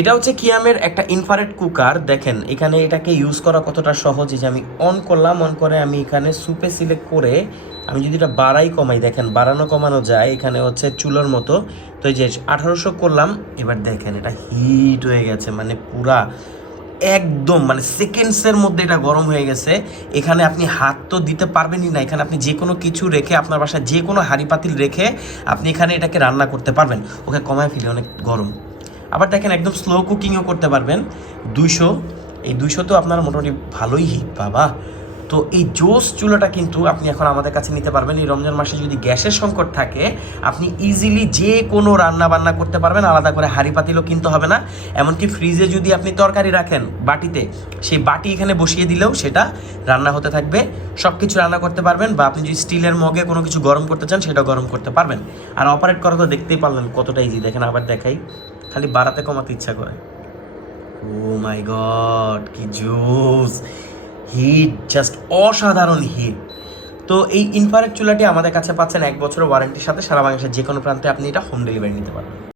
এটা হচ্ছে কিয়ামের একটা ইনফ্রারেড কুকার। দেখেন এখানে এটাকে ইউজ করা কতটা সহজ। এই যে আমি অন করলাম, অন করে আমি এখানে সুপে সিলেক্ট করে আমি যদি এটা বাড়াই কমাই, দেখেন বাড়ানো কমানো যায়। এখানে হচ্ছে চুলোর মতো। তো এই যে 1800 করলাম, এবার দেখেন এটা হিট হয়ে গেছে, মানে পুরা একদম মানে সেকেন্ডসের মধ্যে এটা গরম হয়ে গেছে। এখানে আপনি হাত তো দিতে পারবেনই না, এখানে আপনি যে কোনো কিছু রেখে আপনার বাসায় যে কোনো হাঁড়ি পাতিল রেখে আপনি এখানে এটাকে রান্না করতে পারবেন। ওকে কমায় ফেলি, অনেক গরম। আবার দেখেন একদম স্লো কুকিংও করতে পারবেন। 200, এই 200 তো আপনার মোটামুটি ভালোই হিট বাবা। তো এই জোস চুলাটা কিন্তু আপনি এখন আমাদের কাছে নিতে পারবেন। এই রমজান মাসে যদি গ্যাসের সংকট থাকে, আপনি ইজিলি যে কোনো রান্না বান্না করতে পারবেন, আলাদা করে হাঁড়ি পাতিলও কিনতে হবে না। এমনকি ফ্রিজে যদি আপনি তরকারি রাখেন বাটিতে, সেই বাটি এখানে বসিয়ে দিলেও সেটা রান্না হতে থাকবে। সব কিছু রান্না করতে পারবেন, বা আপনি যদি স্টিলের মগে কোনো কিছু গরম করতে চান সেটা গরম করতে পারবেন। আর অপারেট করা তো দেখতেই পারলেন কতটা ইজি। দেখেন আবার দেখাই, খালি বাড়াতে কমাতে ইচ্ছা করে। ও মাই গড, কি জুস! হিট জাস্ট অসাধারণ হিট। তো এই ইনফ্রারেড চুলাটি আমাদের কাছে পাচ্ছেন 1 বছরের ওয়ারেন্টির সাথে। সারা বাংলাদেশের যে কোনো প্রান্তে আপনি এটা হোম ডেলিভারি নিতে পারবেন।